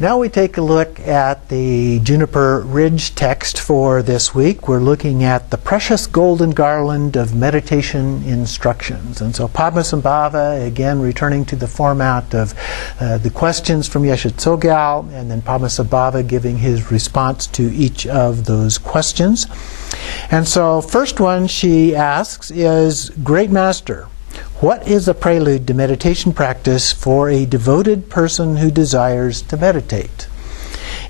Now we take a look at the Juniper Ridge text for this week. We're looking at the precious golden garland of meditation instructions. And so Padmasambhava, again returning to the format of the questions from Yeshe Tsogyal, and then Padmasambhava giving his response to each of those questions. And so first one she asks is, Great Master, what is a prelude to meditation practice for a devoted person who desires to meditate?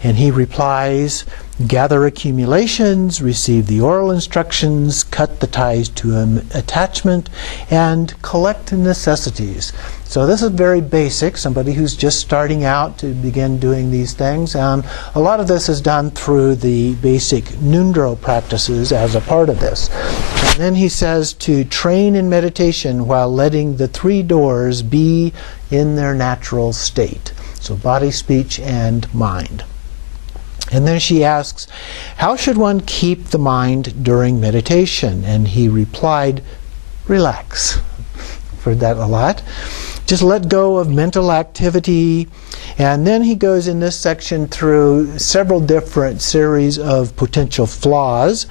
And he replies, gather accumulations, receive the oral instructions, cut the ties to attachment, and collect necessities. So this is very basic, somebody who's just starting out to begin doing these things. A lot of this is done through the basic Nundro practices as a part of this. And then he says to train in meditation while letting the three doors be in their natural state. So body, speech, and mind. And then she asks, how should one keep the mind during meditation? And he replied, relax. I've heard that a lot. Just let go of mental activity. And then he goes in this section through several different series of potential flaws.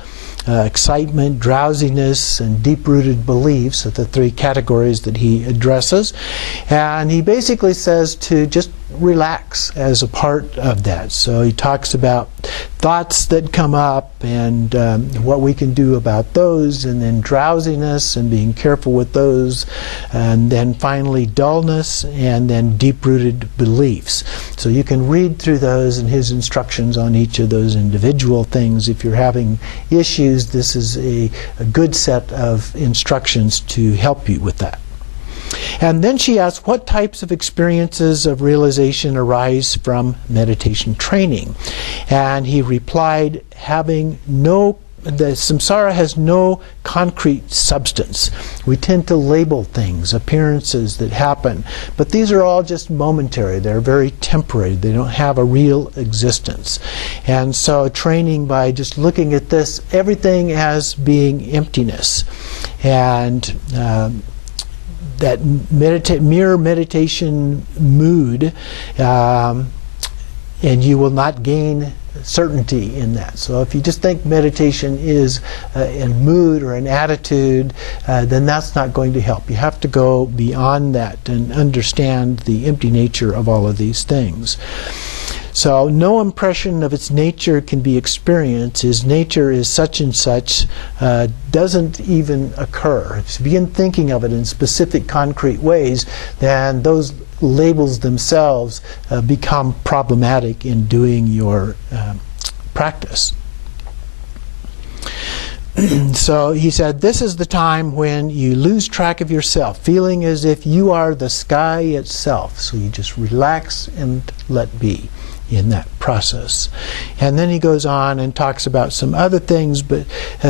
Excitement, drowsiness, and deep-rooted beliefs are the three categories that he addresses. And he basically says to just relax as a part of that. So he talks about thoughts that come up and what we can do about those, and then drowsiness and being careful with those, and then finally dullness, and then deep-rooted beliefs. So you can read through those and his instructions on each of those individual things. If you're having issues, this is a good set of instructions to help you with that. And then she asks, what types of experiences of realization arise from meditation training? And he replied, the samsara has no concrete substance. We tend to label things, appearances that happen, but these are all just momentary. They're very temporary. They don't have a real existence. And so training by just looking at this, everything as being emptiness, and that mere meditation mood, and you will not gain certainty in that. So if you just think meditation is a mood or an attitude, then that's not going to help. You have to go beyond that and understand the empty nature of all of these things. So no impression of its nature can be experienced. Its nature is such and such doesn't even occur. If you begin thinking of it in specific concrete ways, then those labels themselves become problematic in doing your practice. So he said, this is the time when you lose track of yourself, feeling as if you are the sky itself. So you just relax and let be in that process. And then he goes on and talks about some other things, but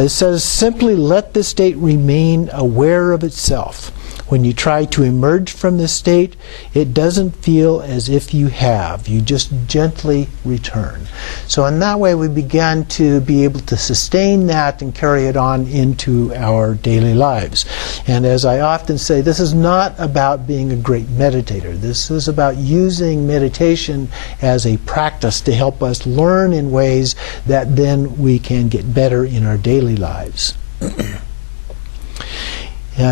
says, simply let the state remain aware of itself. When you try to emerge from this state, it doesn't feel as if you have. You just gently return. So in that way we began to be able to sustain that and carry it on into our daily lives. And as I often say, this is not about being a great meditator. This is about using meditation as a practice to help us learn in ways that then we can get better in our daily lives.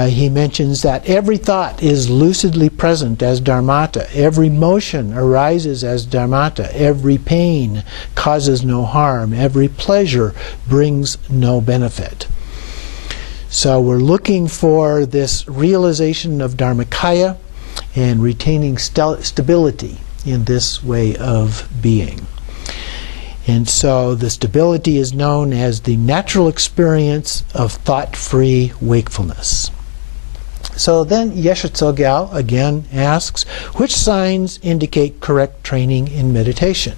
He mentions that every thought is lucidly present as dharmata. Every motion arises as dharmata. Every pain causes no harm. Every pleasure brings no benefit. So we're looking for this realization of dharmakaya and retaining stability in this way of being. And so the stability is known as the natural experience of thought-free wakefulness. So then Yeshe Tsogyal again asks, which signs indicate correct training in meditation?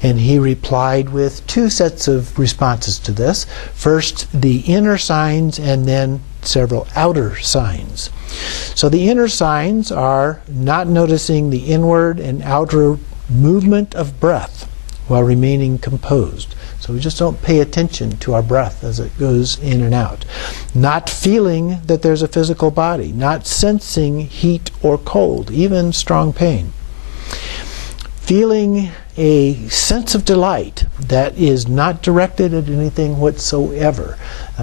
And he replied with two sets of responses to this. First, the inner signs, and then several outer signs. So the inner signs are not noticing the inward and outer movement of breath while remaining composed. So we just don't pay attention to our breath as it goes in and out. Not feeling that there's a physical body. Not sensing heat or cold, even strong pain. feeling a sense of delight that is not directed at anything whatsoever.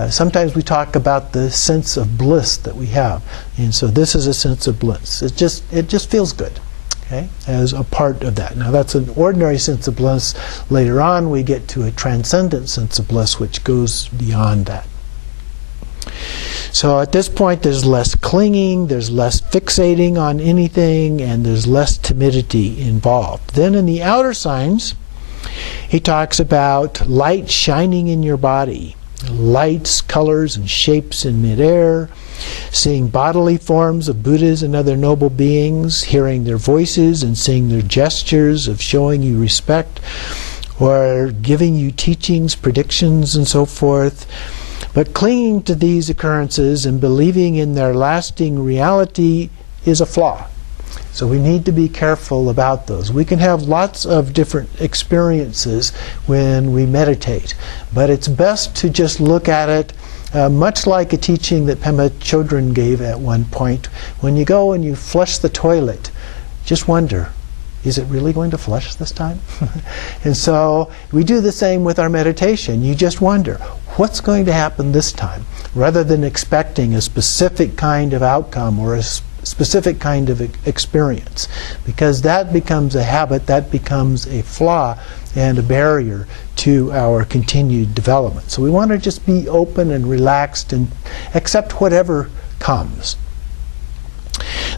Sometimes we talk about the sense of bliss that we have, and so this is a sense of bliss. It just feels good, okay, as a part of that. Now that's an ordinary sense of bliss. Later on we get to a transcendent sense of bliss which goes beyond that. So at this point there's less clinging, there's less fixating on anything, and there's less timidity involved. Then in the outer signs, he talks about light shining in your body, lights, colors, and shapes in midair, seeing bodily forms of Buddhas and other noble beings, hearing their voices and seeing their gestures of showing you respect, or giving you teachings, predictions, and so forth. But clinging to these occurrences and believing in their lasting reality is a flaw. So we need to be careful about those. We can have lots of different experiences when we meditate, but it's best to just look at it much like a teaching that Pema Chodron gave at one point. When you go and you flush the toilet, just wonder, is it really going to flush this time? And so we do the same with our meditation. You just wonder, what's going to happen this time? Rather than expecting a specific kind of outcome or a specific kind of experience. Because that becomes a habit, that becomes a flaw and a barrier to our continued development. So we want to just be open and relaxed and accept whatever comes.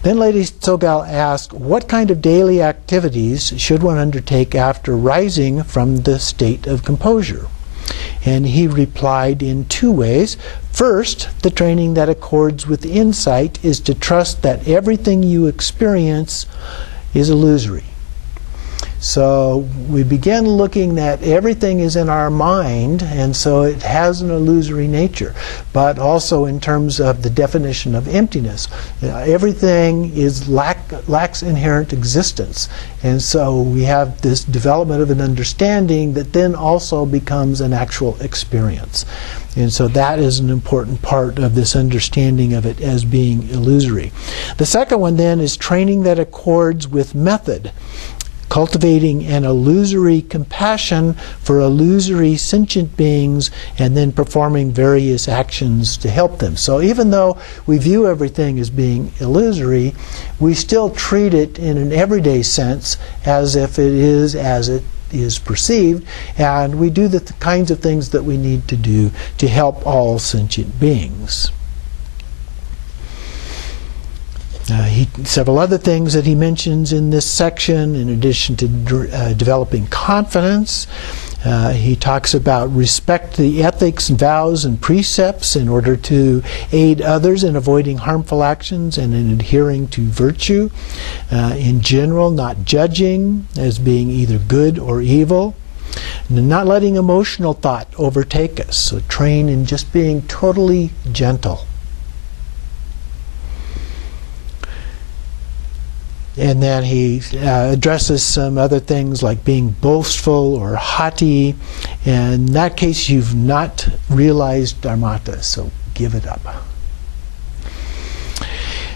Then Lady Tsogyal asked, what kind of daily activities should one undertake after rising from the state of composure? And he replied in two ways. First, the training that accords with insight is to trust that everything you experience is illusory. So we begin looking at everything is in our mind, and so it has an illusory nature. But also in terms of the definition of emptiness, everything is lacks inherent existence. And so we have this development of an understanding that then also becomes an actual experience. And so that is an important part of this understanding of it as being illusory. The second one then is training that accords with method, cultivating an illusory compassion for illusory sentient beings and then performing various actions to help them. So even though we view everything as being illusory, we still treat it in an everyday sense as if it is as it is perceived, and we do the kinds of things that we need to do to help all sentient beings. Several other things that he mentions in this section, in addition to developing confidence. He talks about respect the ethics, vows, and precepts in order to aid others in avoiding harmful actions and in adhering to virtue. In general, not judging as being either good or evil. And not letting emotional thought overtake us. So train in just being totally gentle. And then he addresses some other things like being boastful or haughty. And in that case, you've not realized dharmata, so give it up.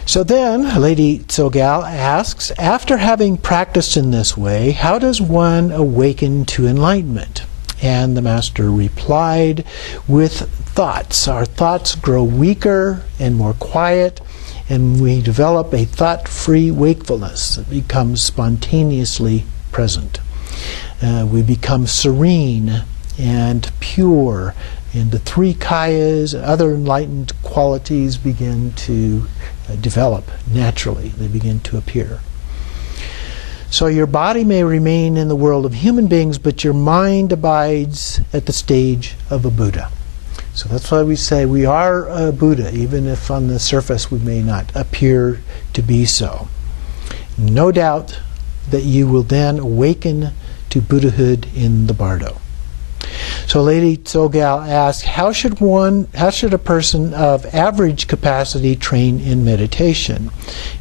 So then, Lady Tsogyal asks, after having practiced in this way, how does one awaken to enlightenment? And the Master replied, with thoughts. Our thoughts grow weaker and more quiet, and we develop a thought-free wakefulness that becomes spontaneously present. We become serene and pure, and the three kayas and other enlightened qualities begin to develop naturally. They begin to appear. So your body may remain in the world of human beings, but your mind abides at the stage of a Buddha. So that's why we say we are a Buddha, even if on the surface we may not appear to be so. No doubt that you will then awaken to Buddhahood in the bardo. So Lady Togal asked, how should a person of average capacity train in meditation?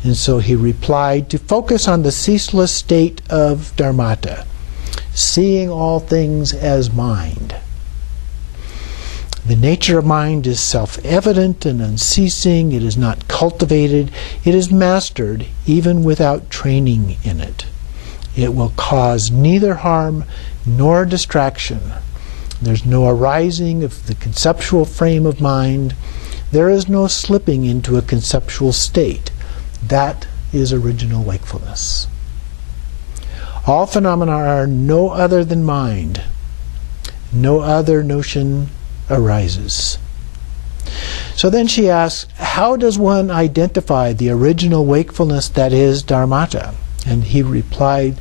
And so he replied, to focus on the ceaseless state of dharmata, seeing all things as mind. The nature of mind is self-evident and unceasing. It is not cultivated. It is mastered even without training in it. It will cause neither harm nor distraction. There's no arising of the conceptual frame of mind. There is no slipping into a conceptual state. That is original wakefulness. All phenomena are no other than mind. No other notion arises. So then she asks, how does one identify the original wakefulness that is dharmata? And he replied,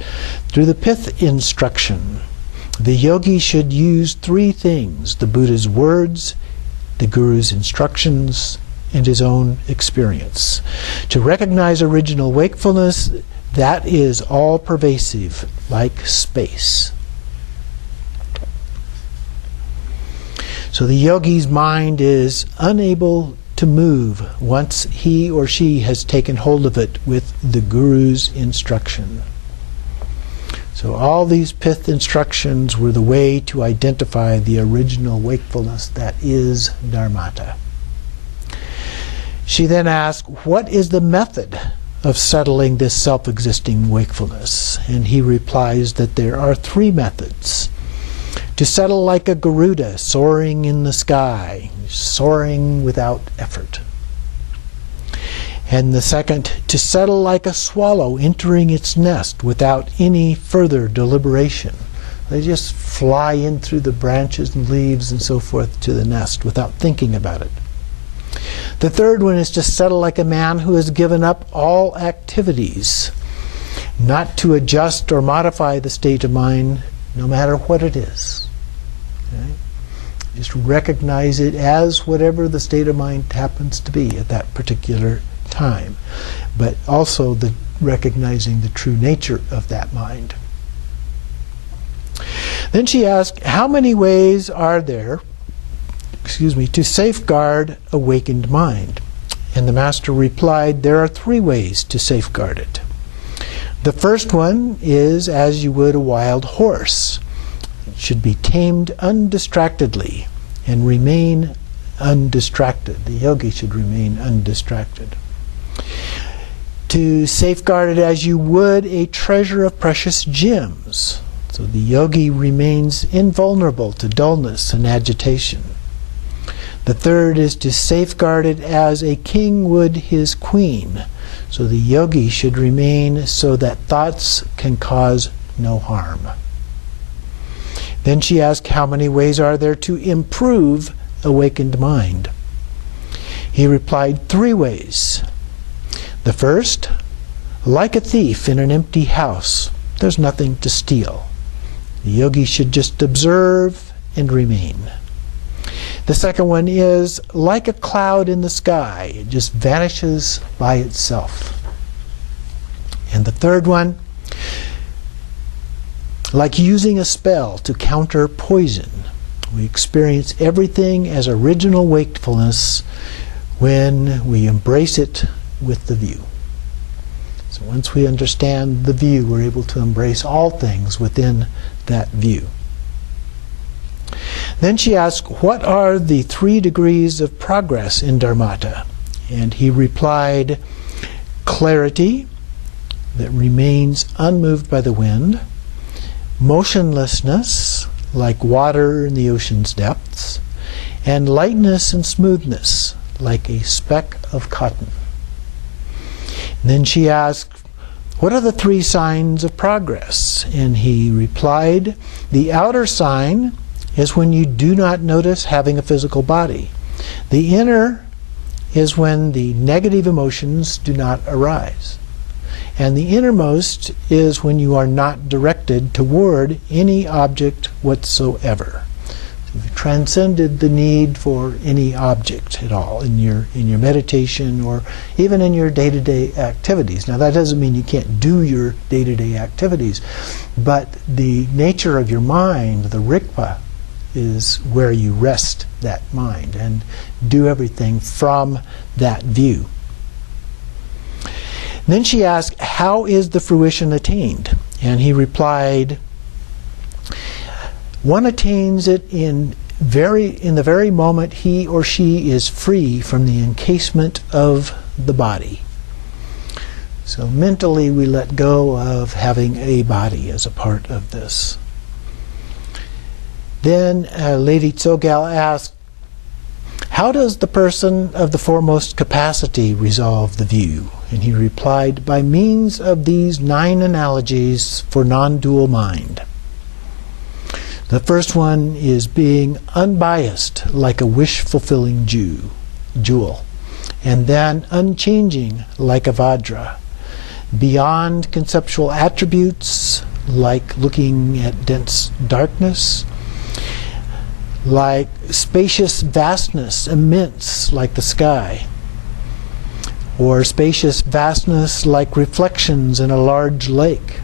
through the pith instruction. The yogi should use three things: the Buddha's words, the Guru's instructions, and his own experience. To recognize original wakefulness, that is all-pervasive, like space. So the yogi's mind is unable to move once he or she has taken hold of it with the Guru's instruction. So all these pith instructions were the way to identify the original wakefulness that is dharmata. She then asked, what is the method of settling this self-existing wakefulness? And he replies that there are three methods. To settle like a Garuda soaring in the sky, soaring without effort. And the second, to settle like a swallow entering its nest without any further deliberation. They just fly in through the branches and leaves and so forth to the nest without thinking about it. The third one is to settle like a man who has given up all activities, not to adjust or modify the state of mind, no matter what it is. Okay? Just recognize it as whatever the state of mind happens to be at that particular time, but also the recognizing the true nature of that mind. Then she asked, how many ways are there, to safeguard awakened mind? And the master replied, there are three ways to safeguard it. The first one is as you would a wild horse. It should be tamed undistractedly and remain undistracted. The yogi should remain undistracted. To safeguard it as you would a treasure of precious gems. So the yogi remains invulnerable to dullness and agitation. The third is to safeguard it as a king would his queen. So the yogi should remain so that thoughts can cause no harm. Then she asked, how many ways are there to improve awakened mind? He replied, three ways. The first, like a thief in an empty house, there's nothing to steal. The yogi should just observe and remain. The second one is like a cloud in the sky. It just vanishes by itself. And the third one, like using a spell to counter poison. We experience everything as original wakefulness when we embrace it with the view. So once we understand the view, we're able to embrace all things within that view. Then she asked, what are the 3 degrees of progress in dharmata? And he replied, clarity that remains unmoved by the wind, motionlessness like water in the ocean's depths, and lightness and smoothness like a speck of cotton. And then she asked, what are the 3 signs of progress? And he replied, the outer sign is when you do not notice having a physical body. The inner is when the negative emotions do not arise. And the innermost is when you are not directed toward any object whatsoever. You've transcended the need for any object at all in your meditation or even in your day-to-day activities. Now that doesn't mean you can't do your day-to-day activities, but the nature of your mind, the rikpa, is where you rest that mind and do everything from that view. Then she asked, how is the fruition attained? And he replied, one attains it in the very moment he or she is free from the encasement of the body. So mentally we let go of having a body as a part of this. Then Lady Togal asked, how does the person of the foremost capacity resolve the view? And he replied, by means of these 9 analogies for non-dual mind. The first one is being unbiased like a wish-fulfilling jewel, and then unchanging like a vajra, beyond conceptual attributes like looking at dense darkness, like spacious vastness, immense like the sky, or spacious vastness like reflections in a large lake.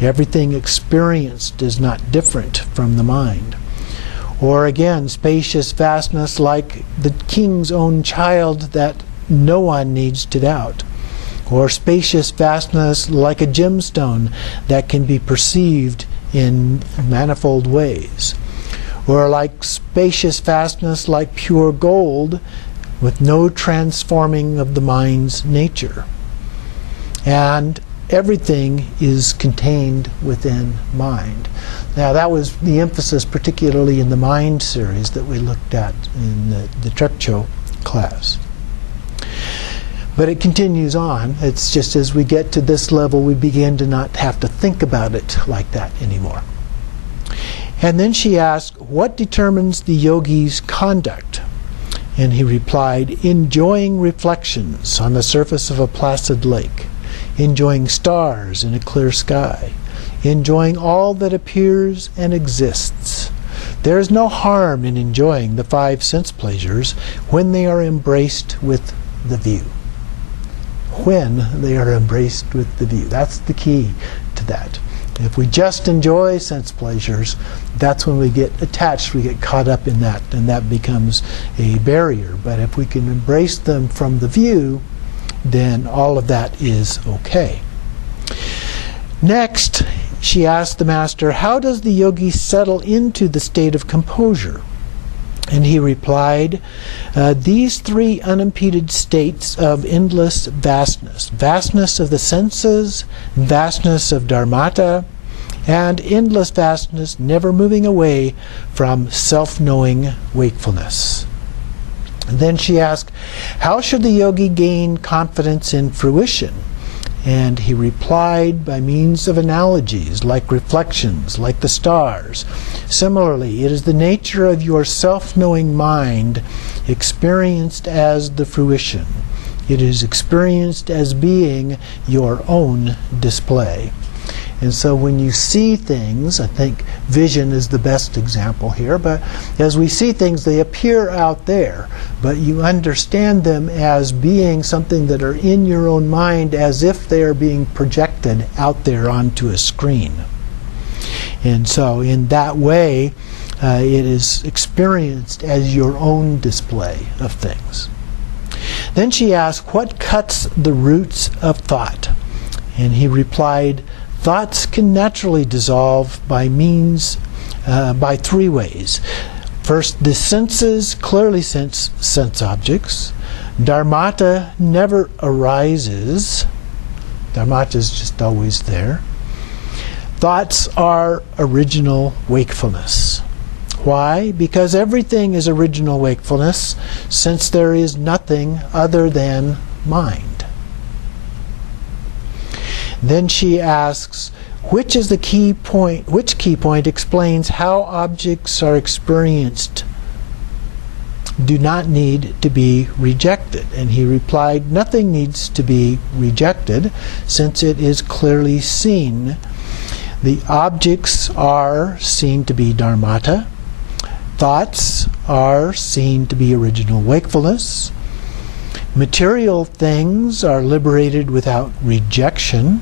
Everything experienced is not different from the mind. Or again, spacious vastness like the king's own child that no one needs to doubt. Or spacious vastness like a gemstone that can be perceived in manifold ways. Or like spacious vastness like pure gold with no transforming of the mind's nature. And everything is contained within mind. Now that was the emphasis particularly in the mind series that we looked at in the Trekcho class. But it continues on. It's just as we get to this level we begin to not have to think about it like that anymore. And then she asked, what determines the yogi's conduct? And he replied, enjoying reflections on the surface of a placid lake, enjoying stars in a clear sky, enjoying all that appears and exists. There is no harm in enjoying the 5 sense pleasures when they are embraced with the view. When they are embraced with the view. That's the key to that. If we just enjoy sense pleasures, that's when we get attached, we get caught up in that, and that becomes a barrier. But if we can embrace them from the view, then all of that is okay. Next, she asked the master, how does the yogi settle into the state of composure? And he replied, these 3 unimpeded states of endless vastness, vastness of the senses, vastness of dharmata, and endless vastness never moving away from self-knowing wakefulness. And then she asked, how should the yogi gain confidence in fruition? And he replied, by means of analogies, like reflections, like the stars. Similarly, it is the nature of your self-knowing mind experienced as the fruition. It is experienced as being your own display. And so when you see things, I think vision is the best example here, but as we see things, they appear out there, but you understand them as being something that are in your own mind as if they are being projected out there onto a screen. And so in that way, it is experienced as your own display of things. Then she asked, what cuts the roots of thought? And he replied, thoughts can naturally dissolve by 3 ways. First, the senses clearly sense objects. Dharmata never arises. Dharmata is just always there. Thoughts are original wakefulness. Why? Because everything is original wakefulness, since there is nothing other than mind. Then she asks, which key point explains how objects are experienced do not need to be rejected? And he replied, nothing needs to be rejected, since it is clearly seen. The objects are seen to be dharmata. Thoughts are seen to be original wakefulness. Material things are liberated without rejection.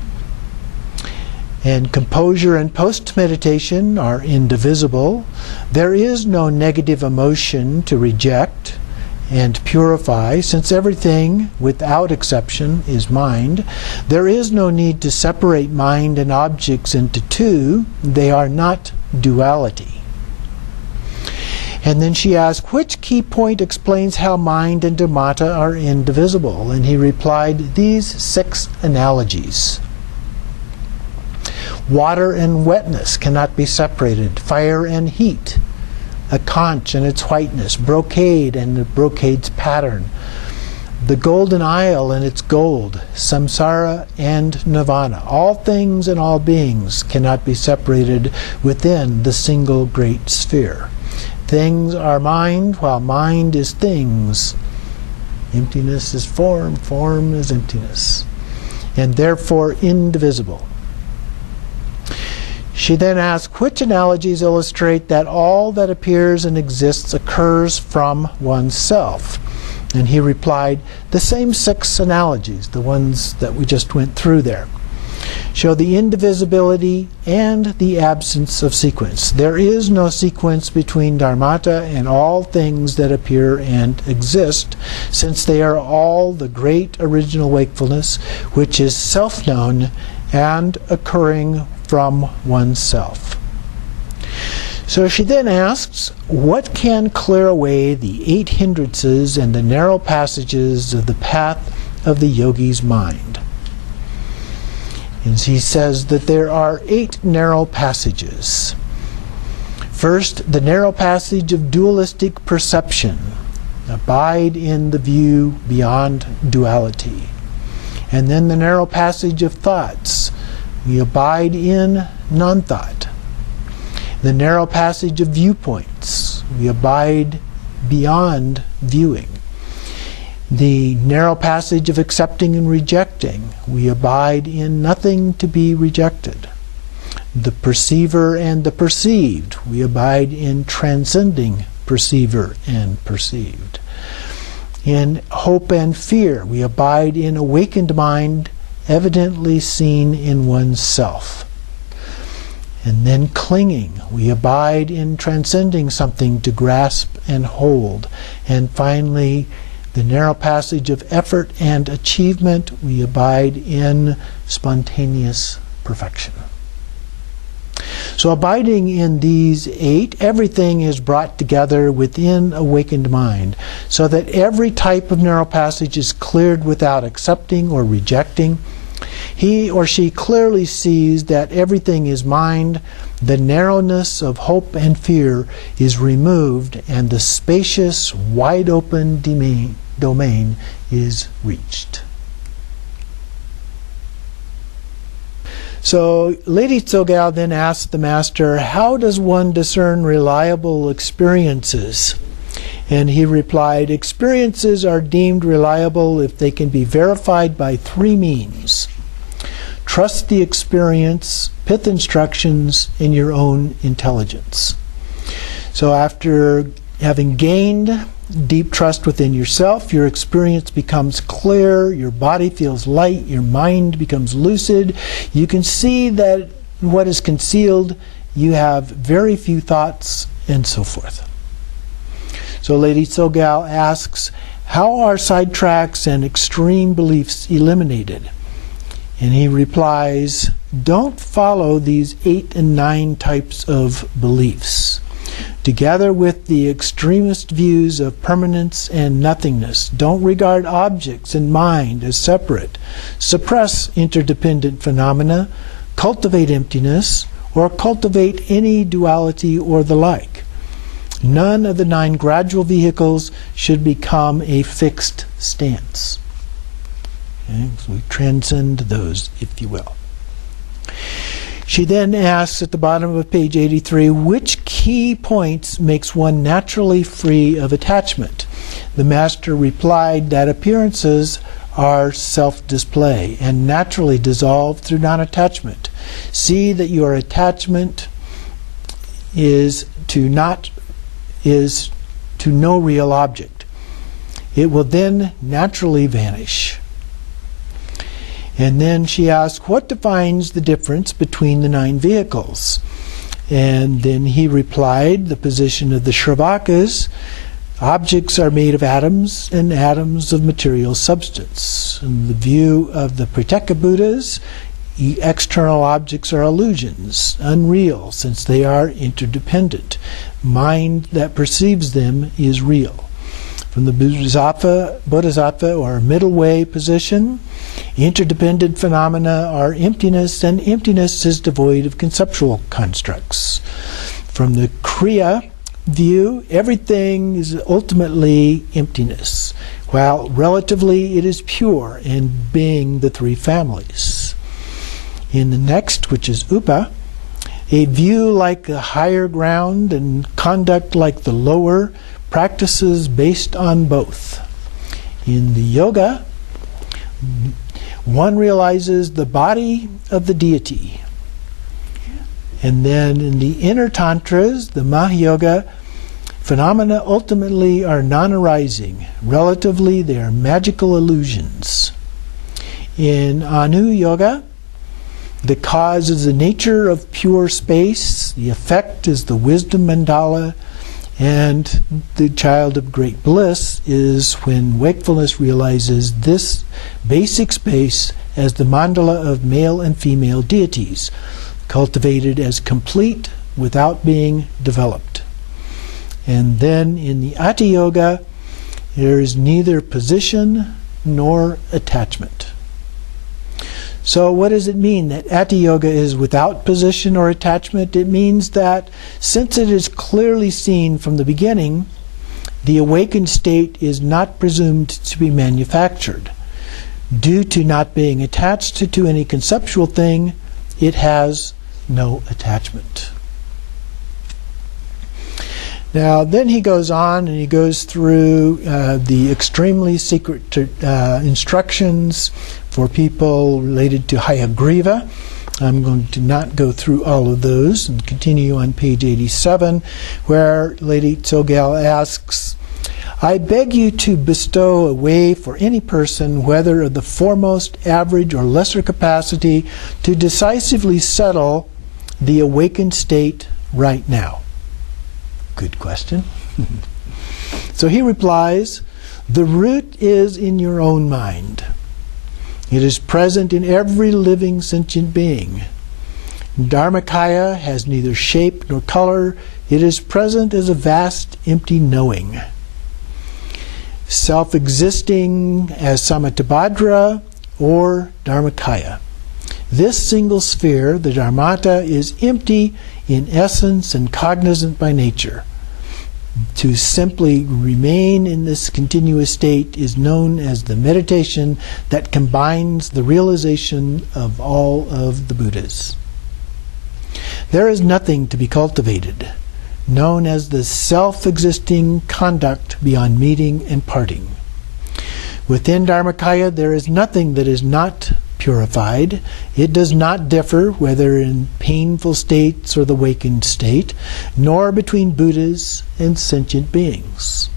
And composure and post-meditation are indivisible. There is no negative emotion to reject and purify, since everything, without exception, is mind. There is no need to separate mind and objects into 2. They are not duality. And then she asked, which key point explains how mind and Dharmata are indivisible? And he replied, these 6 analogies. Water and wetness cannot be separated. Fire and heat. A conch and its whiteness. Brocade and the brocade's pattern. The golden isle and its gold. Samsara and nirvana. All things and all beings cannot be separated within the single great sphere. Things are mind, while mind is things. Emptiness is form, form is emptiness, and therefore indivisible. She then asked, which analogies illustrate that all that appears and exists occurs from oneself? And he replied, the same 6 analogies, the ones that we just went through there, show the indivisibility and the absence of sequence. There is no sequence between Dharmata and all things that appear and exist, since they are all the great original wakefulness, which is self-known and occurring from oneself. So she then asks, what can clear away the 8 hindrances and the narrow passages of the path of the yogi's mind? And she says that there are 8 narrow passages. First, the narrow passage of dualistic perception. Abide in the view beyond duality. And then the narrow passage of thoughts. We abide in non-thought. The narrow passage of viewpoints. We abide beyond viewing. The narrow passage of accepting and rejecting. We abide in nothing to be rejected. The perceiver and the perceived. We abide in transcending perceiver and perceived. In hope and fear, we abide in awakened mind, evidently seen in oneself. And then clinging, we abide in transcending something to grasp and hold. And finally, the narrow passage of effort and achievement, we abide in spontaneous perfection. So abiding in these 8, everything is brought together within awakened mind, so that every type of narrow passage is cleared without accepting or rejecting. He or she clearly sees that everything is mind, the narrowness of hope and fear is removed, and the spacious, wide-open domain is reached. So Lady Tsogyal then asked the Master, how does one discern reliable experiences? And he replied, experiences are deemed reliable if they can be verified by 3 means. Trust the experience, pith instructions, and your own intelligence. So after having gained deep trust within yourself, your experience becomes clear, your body feels light, your mind becomes lucid. You can see that what is concealed, you have very few thoughts, and so forth. So Lady Togal asks, how are sidetracks and extreme beliefs eliminated? And he replies, don't follow these 8 and 9 types of beliefs. Together with the extremist views of permanence and nothingness, don't regard objects and mind as separate. Suppress interdependent phenomena, cultivate emptiness, or cultivate any duality or the like. None of the 9 gradual vehicles should become a fixed stance. Okay, so we transcend those, if you will. She then asks at the bottom of page 83, which key points makes one naturally free of attachment? The Master replied that appearances are self-display and naturally dissolve through non-attachment. See that your attachment is to no real object. It will then naturally vanish. And then she asked, what defines the difference between the 9 vehicles? And then he replied, the position of the Shravakas, objects are made of atoms and atoms of material substance. In the view of the Prateka Buddhas, External objects are illusions, unreal, since they are interdependent. Mind that perceives them is real. From the bodhisattva or middle way position, interdependent phenomena are emptiness, and emptiness is devoid of conceptual constructs. From the Kriya view, everything is ultimately emptiness, while relatively it is pure, and being the three families. In the next, which is Upa, a view like the higher ground and conduct like the lower, practices based on both. In the Yoga, one realizes the body of the deity. And then in the inner tantras, the Mahayoga, phenomena ultimately are non-arising. Relatively, they are magical illusions. In Anu Yoga, the cause is the nature of pure space, the effect is the wisdom mandala, and the child of great bliss is when wakefulness realizes this basic space as the mandala of male and female deities, cultivated as complete without being developed. And then in the Ati Yoga, there is neither position nor attachment. So what does it mean that Ati Yoga is without position or attachment? It means that since it is clearly seen from the beginning, the awakened state is not presumed to be manufactured. Due to not being attached to any conceptual thing, it has no attachment. Now, then he goes on and he goes through the extremely secret instructions for people related to Hayagriva. I'm going to not go through all of those and continue on page 87, where Lady Togal asks, I beg you to bestow a way for any person, whether of the foremost, average, or lesser capacity, to decisively settle the awakened state right now. Good question. So he replies, the root is in your own mind. It is present in every living sentient being. Dharmakaya has neither shape nor color. It is present as a vast empty knowing. Self-existing as Samattabhadra or Dharmakaya. This single sphere, the Dharmata, is empty in essence and cognizant by nature. To simply remain in this continuous state is known as the meditation that combines the realization of all of the Buddhas. There is nothing to be cultivated, known as the self-existing conduct beyond meeting and parting. Within Dharmakaya there is nothing that is not purified. It does not differ whether in painful states or the wakened state, nor between Buddhas and sentient beings.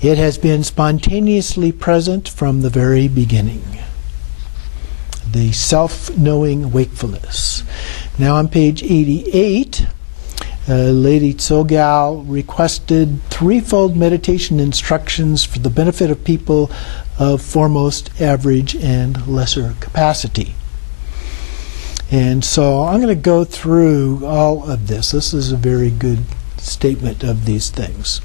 It has been spontaneously present from the very beginning. The self-knowing wakefulness. Now on page 88, Lady Togal requested threefold meditation instructions for the benefit of people of foremost, average, and lesser capacity. And so I'm going to go through all of this. This is a very good statement of these things.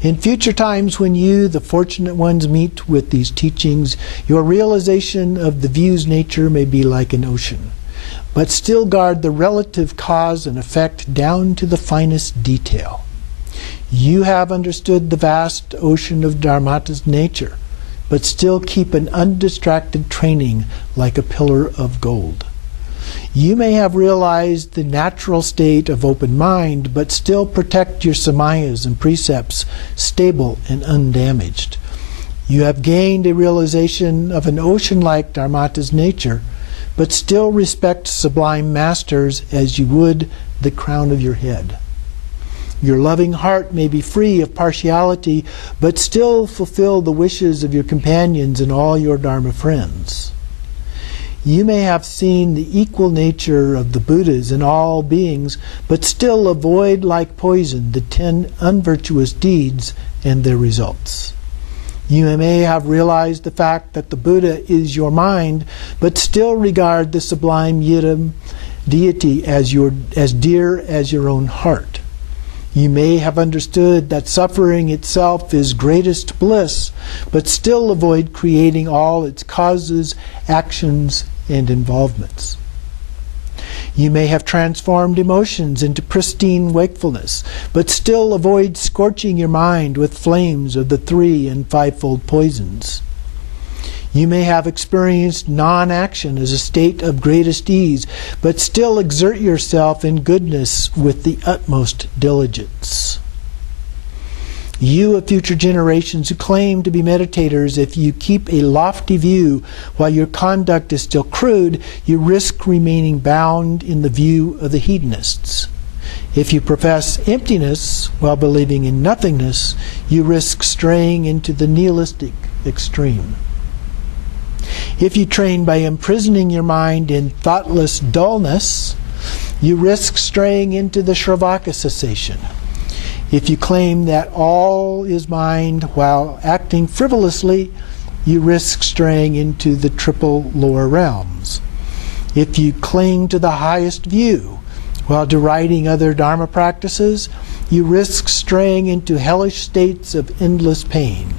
In future times when you, the fortunate ones, meet with these teachings, your realization of the view's nature may be like an ocean, but still guard the relative cause and effect down to the finest detail. You have understood the vast ocean of Dharmata's nature, but still keep an undistracted training like a pillar of gold. You may have realized the natural state of open mind, but still protect your samayas and precepts stable and undamaged. You have gained a realization of an ocean-like Dharmata's nature, but still respect sublime masters as you would the crown of your head. Your loving heart may be free of partiality, but still fulfill the wishes of your companions and all your Dharma friends. You may have seen the equal nature of the Buddhas in all beings, but still avoid like poison the 10 unvirtuous deeds and their results. You may have realized the fact that the Buddha is your mind, but still regard the sublime Yidam deity as dear as your own heart. You may have understood that suffering itself is greatest bliss, but still avoid creating all its causes, actions, and involvements. You may have transformed emotions into pristine wakefulness, but still avoid scorching your mind with flames of the 3 and 5-fold poisons. You may have experienced non-action as a state of greatest ease, but still exert yourself in goodness with the utmost diligence. You of future generations who claim to be meditators, if you keep a lofty view while your conduct is still crude, you risk remaining bound in the view of the hedonists. If you profess emptiness while believing in nothingness, you risk straying into the nihilistic extreme. If you train by imprisoning your mind in thoughtless dullness, you risk straying into the Shravaka cessation. If you claim that all is mind while acting frivolously, you risk straying into the triple lower realms. If you cling to the highest view while deriding other Dharma practices, you risk straying into hellish states of endless pain.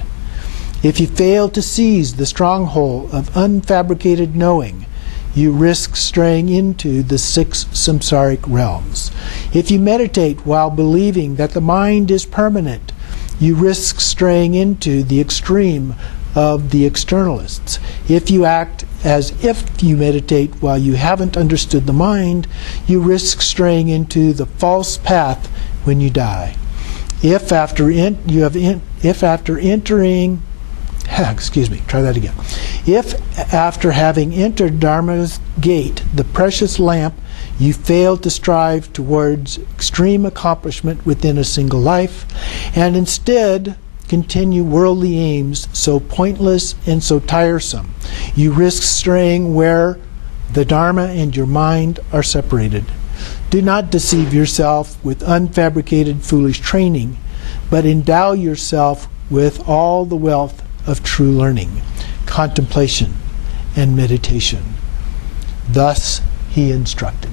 If you fail to seize the stronghold of unfabricated knowing, you risk straying into the 6 samsaric realms. If you meditate while believing that the mind is permanent, you risk straying into the extreme of the externalists. If you act as if you meditate while you haven't understood the mind, you risk straying into the false path when you die. If after having entered Dharma's gate, the precious lamp, you fail to strive towards extreme accomplishment within a single life, and instead continue worldly aims so pointless and so tiresome, you risk straying where the Dharma and your mind are separated. Do not deceive yourself with unfabricated foolish training, but endow yourself with all the wealth of true learning, contemplation, and meditation. Thus he instructed.